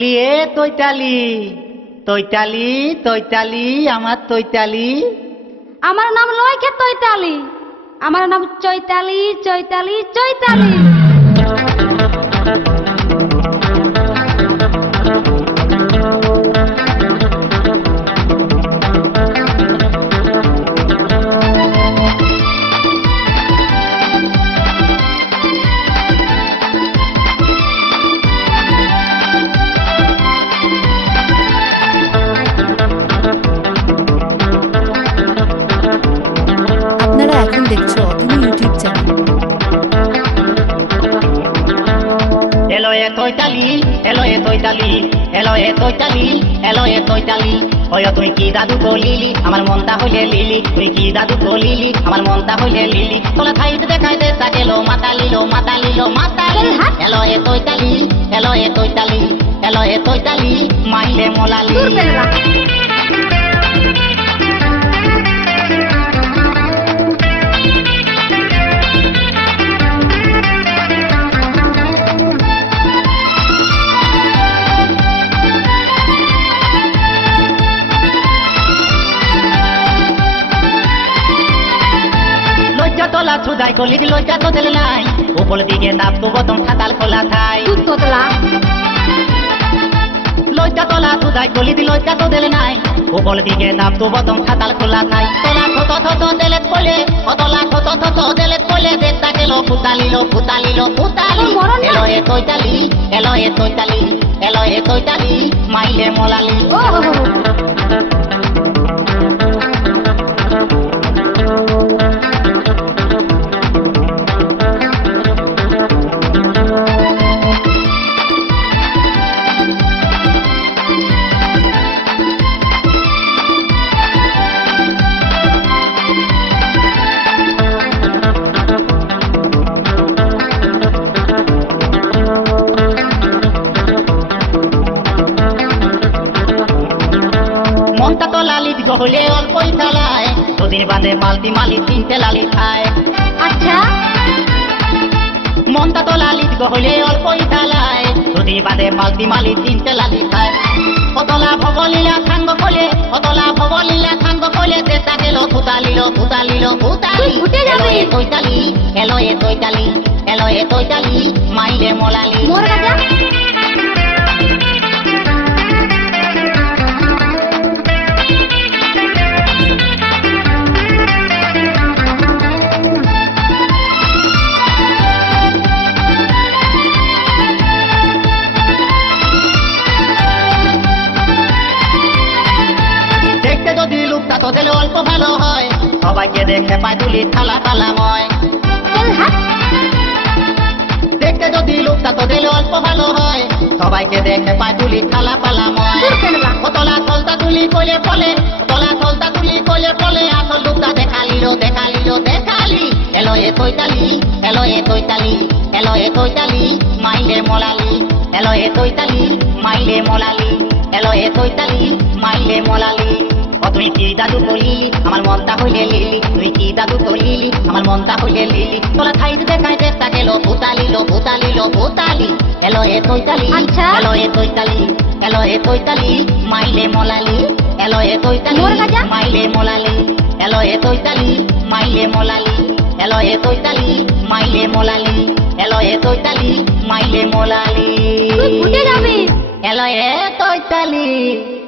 এ তৈতালি তৈতালি তৈতালি, আমার তৈতালি। আমার নাম লয় কে তৈতালি, আমার নাম চৈতালি চৈতালি চৈতালি। দেখছ অতনু ইউটিউব চ্যানেল এলো এ তৈতালি এলো এ তৈতালি এলো এ তৈতালি এলো এ তৈতালি ওই তুই কি দাদু লিলি আমার মনটা হইলে লিলি। তুই কি দাদু লিলি আমার মনটা হইলে লিলি। তোলা খাইতে দেখাইতে তাকেলো মাতালিলো মাতালিলো মাতালি এলো এ তৈতালি এলো এ তৈতালি এলো এ তৈতালি মাইলে মোলালি ছুদাই কলি লজ্জা তো দিল নাই। উপর দিকে তাপ তো বতম খাতাল খোলা থাই তোতলা লজ্জা তোলা ছুদাই কলি লজ্জা তো দিল নাই। উপর দিকে তাপ তো বতম খাতাল খোলা থাই তোলা থত থত দেলে কোলে অতলা থত থত দেলে কোলে দেখতা গেল ফুতালিলো ফুতালিলো ফুতালি? এলো এ তৈতালি এলো এ তৈতালি এলো এ তৈতালি মাইলে মোলালি। তো লালিত গহলে অল্পই চালায় দুদিন বাদে বালতি মালি তিনটে লালি খায়। আচ্ছা। মনটা তো লালিত গহলে অল্পই চালায় দুদিন বাদে বালতি মালি তিনটে লালি খায়। অতলা ভবলীলা খাঙ্গ কলে অতলা ভবলীলা খাঙ্গ কলে চেষ্টা গেল ফুতালিল ফুতালিল ফুতালি ফুটে যাবি। তৈতালি এলো এ তৈতালি এলো এ তৈতালি মাইলে মোলালি। মোর রাজা দিলে অল্প ভালো হয়। সবাইকে দেখে পায় তুলি থালা হাট দেখতে যদি লুকটা তো দিলে অল্প ভালো হয়, সবাইকে দেখে পায় তুলি থালা পালাময় ওতলা থলতা তুলি কলে পলে ওতলা থলতা তুলি কলে পলে আসল লুকটা দেখালিল দেখালিল, দেখালি। এলো এ তৈতালি এলো এ তৈতালি এলো এ তৈতালি মাইলে মোলালি। এলো এ তৈতালি মাইলে মোলালি। এলো এ তৈতালি মাইলে তুই কি দাদু কলিলি আমার মনটা হইলে লিলি। তুই কি দাদু কলিলি আমার মনটা হইলে লিলি। তোলা খাইতে দেখাইতে তাকে লো ভূতালিল ভূতালিল ভূতালি। এলো এ তৈতালি আচ্ছা। এলো এ তৈতালি এলো এ তৈতালি মাইলে মোলালি। এলো এ তৈতালি মাইলে মোলালি। এলো এ তৈতালি মাইলে মোলালি। এলো এ তৈতালি মাইলে মোলালি। এলো এ তৈতালি মাইলে মোলালি। যাবি। এলো এ তৈতালি।